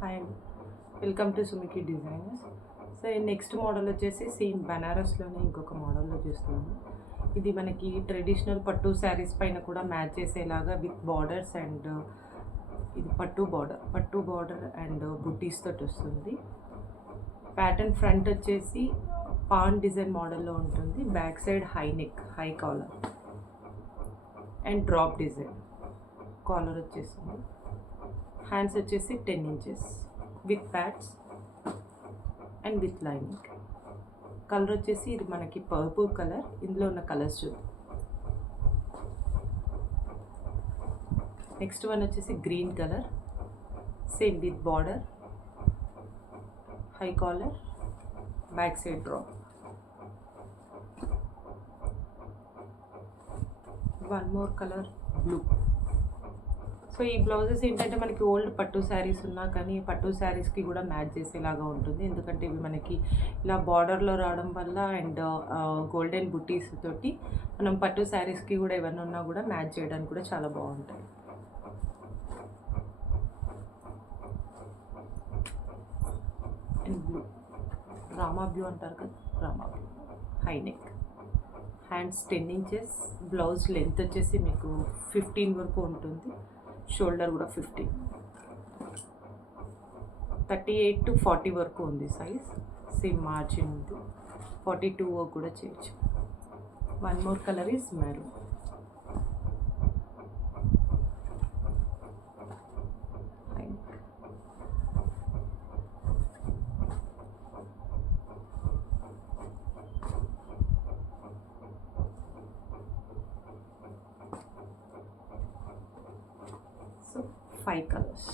హాయ్ అండి, welcome to సుమికి designers. So ఈ నెక్స్ట్ మోడల్ వచ్చేసి సేమ్ బనారస్లోనే ఇంకొక మోడల్లో చూస్తున్నాము. ఇది మనకి ట్రెడిషనల్ పట్టు శారీస్ పైన కూడా మ్యాచ్ చేసేలాగా విత్ బార్డర్స్ అండ్ ఇది పట్టు బార్డర్ అండ్ బుట్టీస్ తోటి వస్తుంది. ప్యాటర్న్ ఫ్రంట్ వచ్చేసి పాన్ డిజైన్ మోడల్లో ఉంటుంది. Back side high neck, high collar and drop design collar వచ్చేసింది. హ్యాండ్స్ వచ్చేసి 10 inches with pads and with lining. Colour వచ్చేసి ఇది మనకి పర్పుల్ కలర్. ఇందులో ఉన్న కలర్స్ చూద్దాం. నెక్స్ట్ వన్ వచ్చేసి green colour, same with border, high collar, back side drop. One more colour blue. So ఈ బ్లౌజెస్ ఏంటంటే మనకి ఓల్డ్ పట్టు శారీస్ ఉన్నా కానీ పట్టు శారీస్కి కూడా మ్యాచ్ చేసేలాగా ఉంటుంది. ఎందుకంటే ఇవి మనకి ఇలా బార్డర్లో రావడం వల్ల అండ్ గోల్డెన్ బుట్టీస్ తోటి మనం పట్టు శారీస్కి కూడా ఏమైనా ఉన్నా కూడా మ్యాచ్ చేయడానికి కూడా చాలా బాగుంటాయి. అండ్ బ్లూ, రామా బ్లూ అంటారు కదా, Rama blue. High neck, hands 10 inches. Blouse length వచ్చేసి మీకు 15 వరకు ఉంటుంది. షోల్డర్ కూడా 15, 38 to 40 వరకు ఉంది సైజ్. సేమ్ మార్జిన్ ఉంది. 42 వరకు కూడా చేయొచ్చు. One more colour is maroon. So 5 colors.